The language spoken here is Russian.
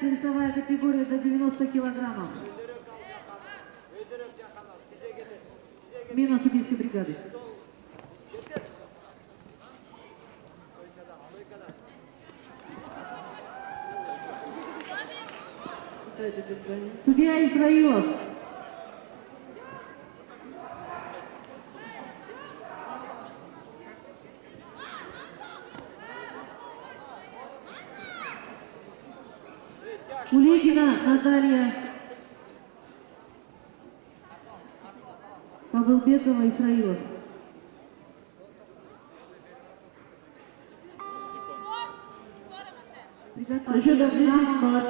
Начинается весовая категория до 90 килограммов. Смена судейской бригады. Судья Исраилов. Куликина Наталья. Павелбекова Исраилов. Приготовься. Победа Бекова.